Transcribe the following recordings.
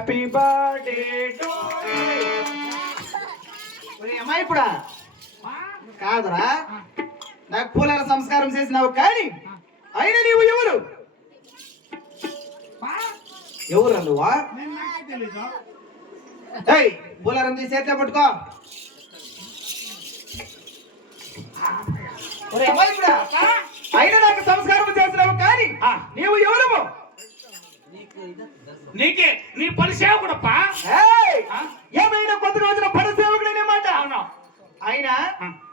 happy birthday to అమ్మాయి ఇప్పుడా కాదురా నాకు పూలాల సంస్కారం చేసినావు కానీ అయినా నీవు ఎవరు ఎవరు నువ్వా పూలారం తీసి చేతిలో పట్టుకో అమ్మాయి ఇప్పుడా అయినా నాకు సంస్కారం చేసినావు కానీ నీవు ఎవరు నీకే నీ పని సేవకుడప్పా ఏమైనా కొత్త రోజున పని సేవకుడనే మాట అయినా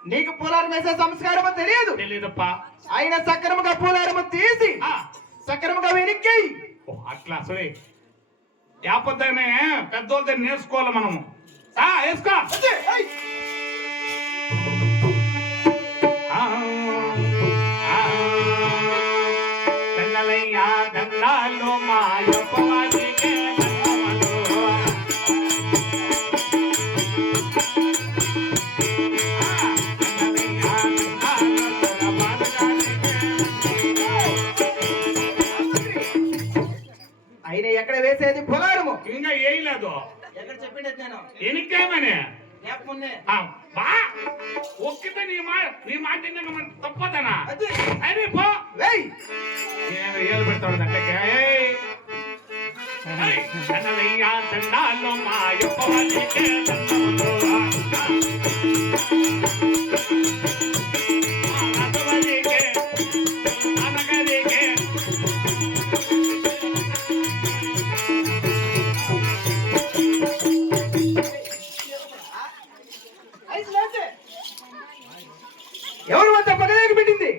నీకు పూలారం వేసే సంస్కారము తెలియదప్పా అయినా సక్రమంగా పూలారము తీసి సక్రమంగా వెనక్కి అట్లా సరే యాపొద్దానే పెద్దోళ్ళ దగ్గర నేర్చుకోవాలి మనము వేసుకో దండలయ్యా దండాలు మాయప్పవాదికే అయినా ఎక్కడ వేసేది పొలారము ఇంకా వేయలేదు ఎక్కడ చెప్పిండే నేను ఎనికేమని లేకపోతే ఒక్కితే నీ మాట తప్పదనా అరే పో ఏళ్ళు పెడతాడు దండకే దండలయ్యా దండాలు మాయప్పవాదికే ఎవరు అంత పనిలేక పెట్టింది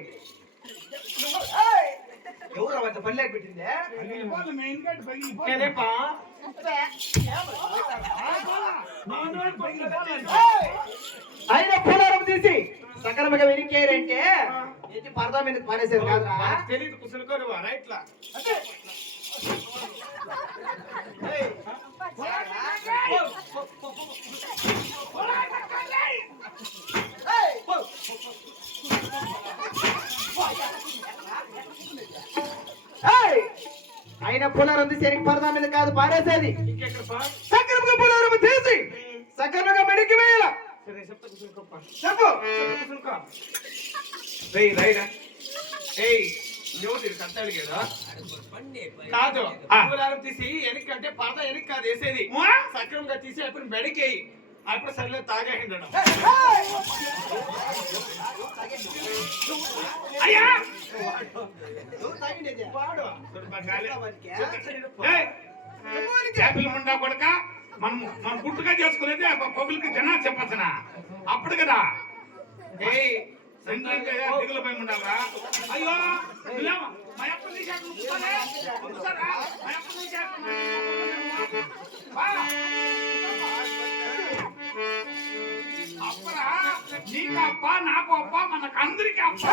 ఎవరు అంత పనిలేక పెట్టింది అయినా పూలారం తీసి సక్రమంగా వెనక్కేరంటే ఎత్తి పరదా మీదకి పారేసేది కాదురా తెలియదు కుసలుకోరు రైట్లా అయినా పూలారం తీసి పరదా మీద కాదు పారేసేది సక్రమంగా పూలారం తీసి సక్రమంగా మెడికి వేయాల చెప్పు కాదు పూలారం తీసి వెనక్కి అంటే పరదా వెనక్కి కాదు వేసేది సక్రమంగా తీసి అప్పుడు మెడికేయి అప్పుడు సరిలే తాగేయండి అయ్యా ముండా కొడక మనం పుట్టుగా చేసుకునేది పబ్లిక్ జనా చెప్పచ్చనా అప్పుడు కదా దిగులు పోయి ఉండాలా అయ్యో మా అప్ప అప్పరా నీకు అప్ప నాకు అప్ప మనకు అందరికి అప్ప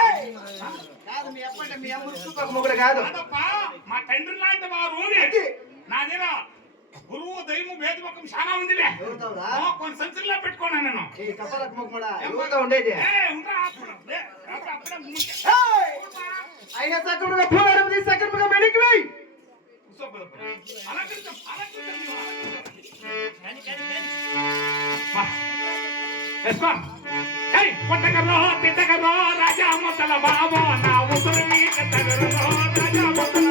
కాదు మీ అప్ప అంటే మీ అమ్మ మొగుడు కాదు మా తండ్రి లాంటి వారు నాదేనా గురువు దైవము భేదముఖం చాలా ఉందిలే కొన్ని సంచుల్లో పెట్టుకున్నా నేను ఉండేది అయినా సక్రమంగా పూలారం తీసి సక్రమంగా మెడికి వేయి కొట్టగరో తిట్టగరో రాజా మొత్తల బాబో నా ఉసురు నీకగరో రాజా మొత్తల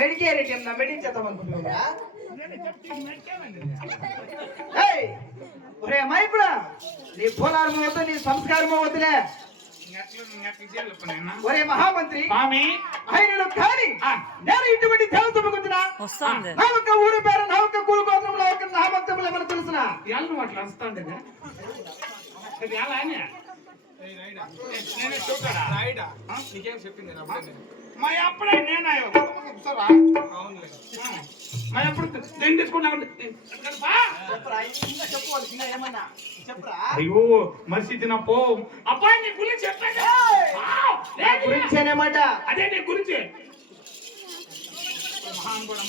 మెడికేరేటి ఏమన్నా మెడించేద్దాం అనుకుంటున్నా ఒరే అమ్మాయి ఇప్పుడు నీ పూలారం వద్దు నీ సంస్కారం వద్దులే ఒరే మహామంత్రి ఆయనను కానీ నేను ఇటువంటి దేవతకు వచ్చినా నవక ఊరు పేరు నవక కూలు గోత్రంలో ఒక నామక్తములు ఏమైనా తెలుసునా ఎల్లు అట్లా వస్తాండి నీకేం చెప్పింది మా అప్పుడే నేను మరి ఎప్పుడు దెంగి తీసుకున్నా అయ్యో మర్చి తినపో అబ్బాయి నీ గురించి చెప్పాను గురించేనేమాట అదే నీ గురించి మహాన్ కూడా